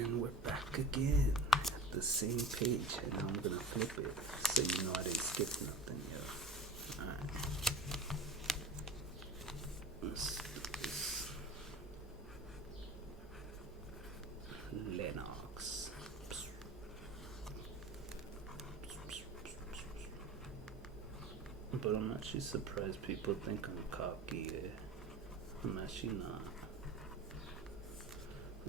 And we're back again at the same page, and now I'm gonna flip it so you know I didn't skip nothing, yo. Alright. Let's do this. Lennox. But I'm actually surprised people think I'm cocky, eh? I'm actually not.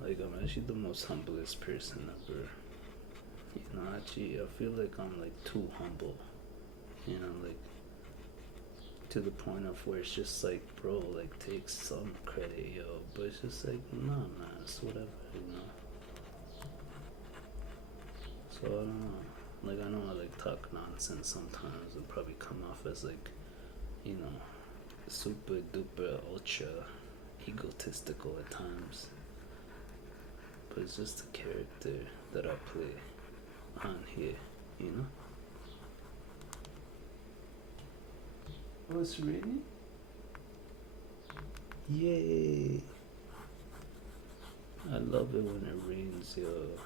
Like, I'm actually the most humblest person ever. You know, actually, I feel like I'm like too humble. You know, like to the point of where it's just like, bro, like take some credit, yo. But it's just like, nah, man, it's whatever, you know. So I don't know. Like, I know I like talk nonsense sometimes and probably come off as like, you know, super duper ultra egotistical at times. But it's just the character that I play on here, you know? Oh, it's raining? Yay! I love it when it rains, yo.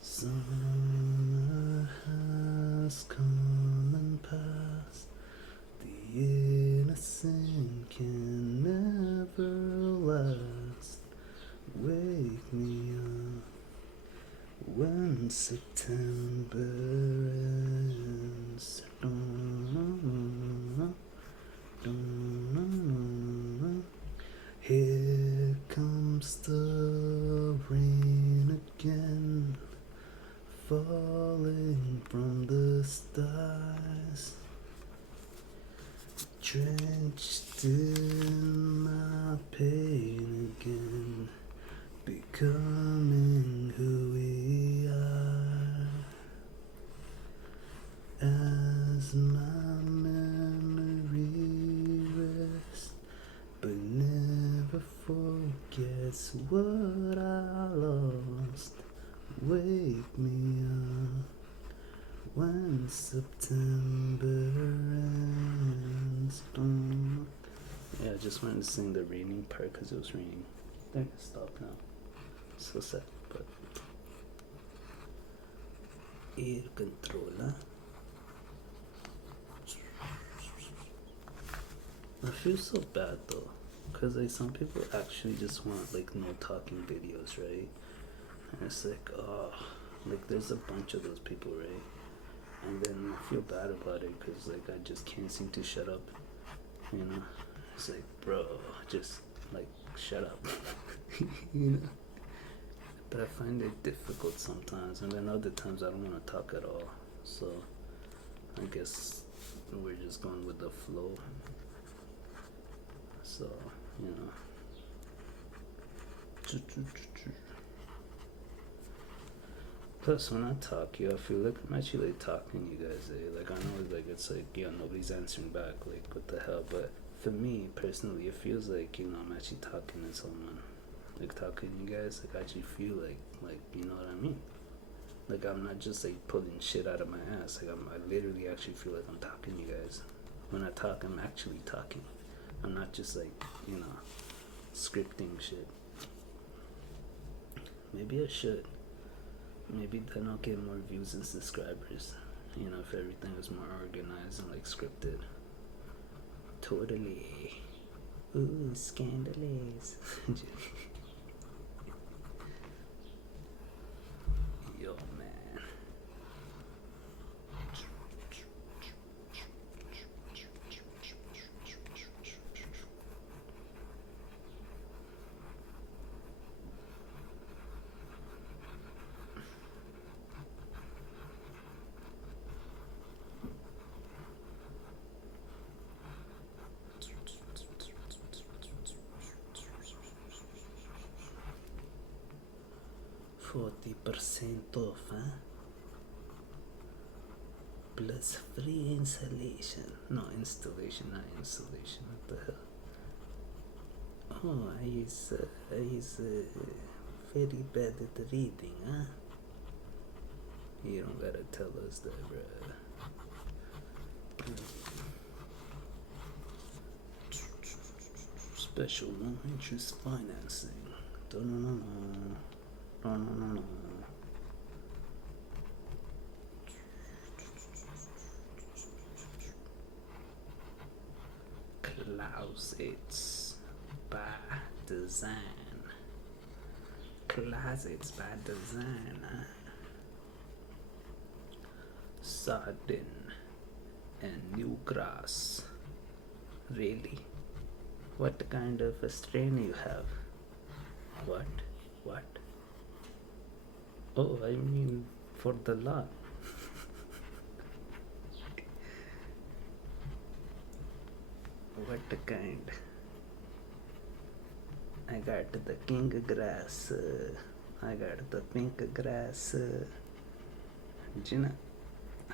Summer has come and passed. The innocent can never last. Wake me up when September ends. Here comes the rain again, falling from the stars, drenched in my pain again, becoming who we are. As my memory rests, but never forgets what I lost. Wake me up when September ends. Yeah, I just wanted to sing the raining part because it was raining. I think it stopped now. So sad, but air controller. I feel so bad though, cause like some people actually just want like no talking videos, right? And it's like, oh, like there's a bunch of those people, right? And then I feel bad about it, cause like I just can't seem to shut up, you know? It's like, bro, just like shut up, you know? But I find it difficult sometimes, and then other times I don't want to talk at all. So I guess we're just going with the flow. So, you know. Plus, when I talk, yo, I feel like I'm actually like talking to you guys. Like, I know, like, it's like, yo, nobody's answering back. Like, what the hell? But for me, personally, it feels like, you know, I'm actually talking to someone. Like, talking to you guys. Like, I actually feel like, you know what I mean? Like, I'm not just, like, pulling shit out of my ass. Like, I literally actually feel like I'm talking to you guys. When I talk, I'm actually talking. I'm not just, like, you know, scripting shit. Maybe I should. Maybe then I'll get more views and subscribers. You know, if everything was more organized and, like, scripted. Totally. Ooh, scandalous. Yo, man. 40% off, huh? Plus free installation. No, installation, not installation. What the hell? Oh, I is very bad at reading, huh? You don't gotta tell us that, bruh. Special no interest financing. Dun-dun-dun-dun. Dun-dun-dun-dun. Closets by design. Closets by design. Sardin and new grass. Really? What kind of a strain you have? What? What? Oh, I mean for the lot. What kind? I got the king grass. I got the pink grass. Gina,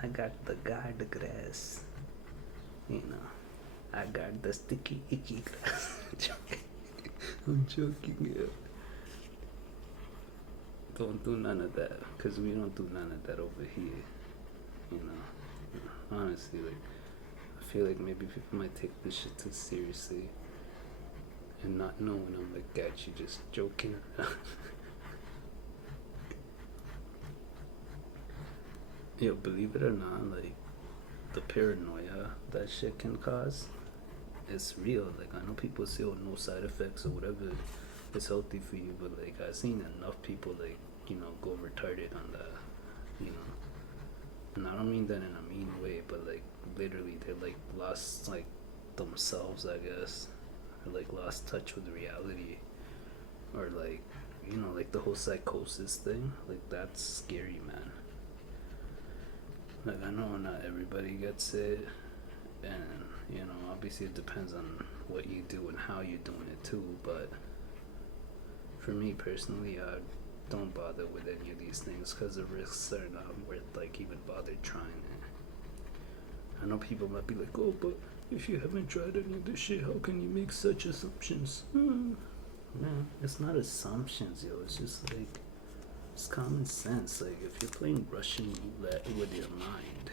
I got the guard grass. You know, I got the sticky icky grass. I'm joking, yeah. Don't do none of that, cause we don't do none of that over here. You know, honestly, like I feel like maybe people might take this shit too seriously and not know when I'm like actually just joking around. Yo, believe it or not, like the paranoia that shit can cause, it's real. Like I know people say, oh, no side effects or whatever, it's healthy for you, but like I've seen enough people like go retarded on that, you know. And I don't mean that in a mean way, but like literally they like lost like themselves, I guess, or like lost touch with reality, or like like the whole psychosis thing. Like that's scary, man. Like I know not everybody gets it, and obviously it depends on what you do and how you're doing it too. But for me personally, I don't bother with any of these things because the risks are not worth like even bother trying it. I know people might be like, oh, but if you haven't tried any of this shit, how can you make such assumptions? Man, it's not assumptions, yo. It's just like it's common sense. Like if you're playing Russian roulette with your mind,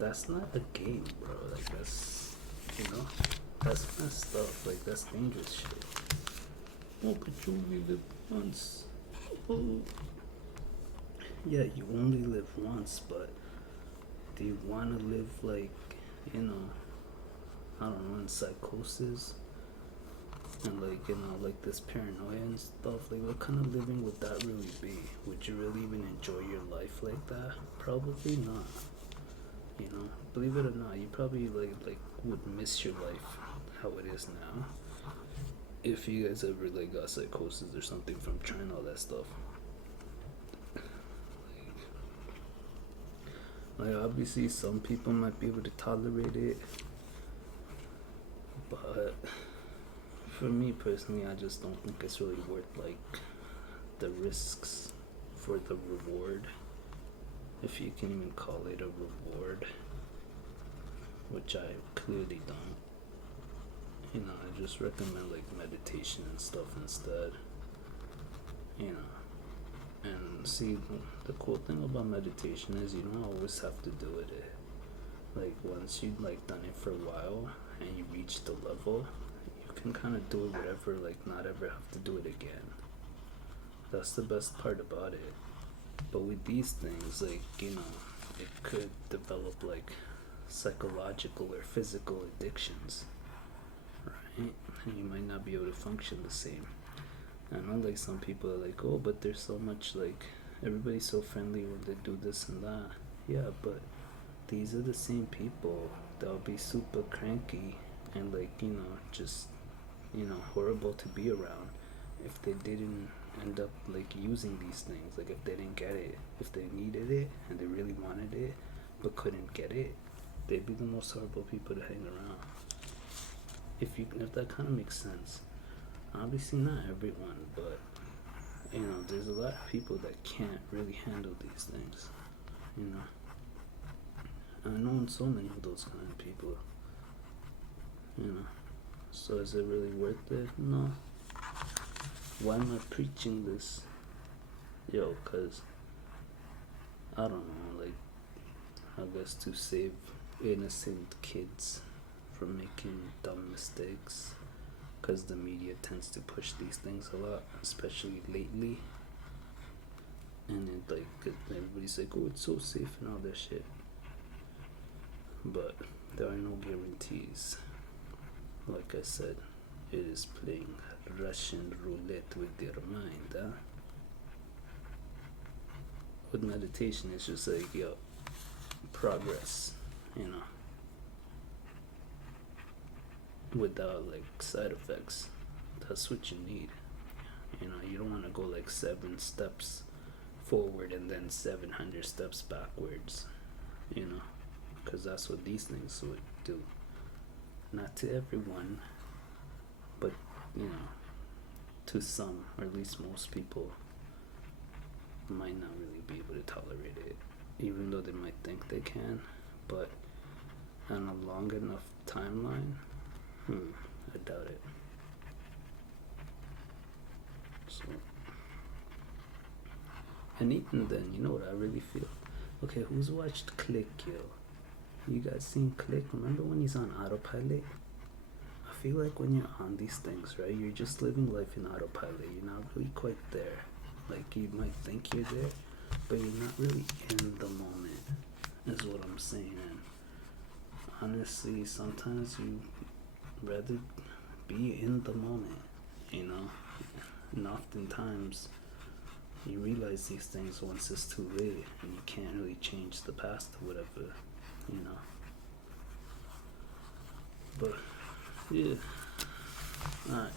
that's not a game, bro. Like that's that's messed up. Like that's dangerous shit. Oh, but you only live once. Oh, yeah, you only live once, but do you want to live like I don't know, in psychosis and like this paranoia and stuff? Like what kind of living would that really be? Would you really even enjoy your life like that? Probably not. Believe it or not, you probably like would miss your life how it is now if you guys ever like got psychosis or something from trying all that stuff. Like obviously some people might be able to tolerate it, but for me personally, I just don't think it's really worth like the risks for the reward, if you can even call it a reward, which I clearly don't. I just recommend like meditation and stuff instead. And see, the cool thing about meditation is you don't always have to do it. Like once you've like done it for a while and you reach the level, you can kind of do it whatever, like not ever have to do it again. That's the best part about it. But with these things, like it could develop like psychological or physical addictions, right? And you might not be able to function the same. I know like some people are like, oh, but there's so much like everybody's so friendly when they do this and that. Yeah, but these are the same people that'll be super cranky and like just horrible to be around if they didn't end up like using these things. Like if they didn't get it, if they needed it and they really wanted it but couldn't get it, they'd be the most horrible people to hang around. If that kind of makes sense. Obviously not everyone, but there's a lot of people that can't really handle these things. I know so many of those kind of people. So is it really worth it? No. Why am I preaching this? Yo, cause I don't know, like I guess to save innocent kids from making dumb mistakes, because the media tends to push these things a lot, especially lately. And it like everybody's like, oh, it's so safe and all that shit, but there are no guarantees. Like I said, it is playing Russian roulette with your mind, huh? With meditation, it's just like, yo, progress, you know, without like side effects. That's what you need. You know, you don't want to go like 7 steps forward and then 700 steps backwards, you know, because that's what these things would do. Not to everyone, but you know, to some, or at least most people, might not really be able to tolerate it, even though they might think they can. But on a long enough timeline, I doubt it. So, and even then, you know what I really feel? Okay, who's watched Click, yo? You guys seen Click? Remember when he's on autopilot? I feel like when you're on these things, right, you're just living life in autopilot. You're not really quite there. Like, you might think you're there, but you're not really in the moment, is what I'm saying. And honestly, sometimes you rather be in the moment, you know? And oftentimes, you realize these things once it's too late, and you can't really change the past or whatever, you know? But, yeah. Alright.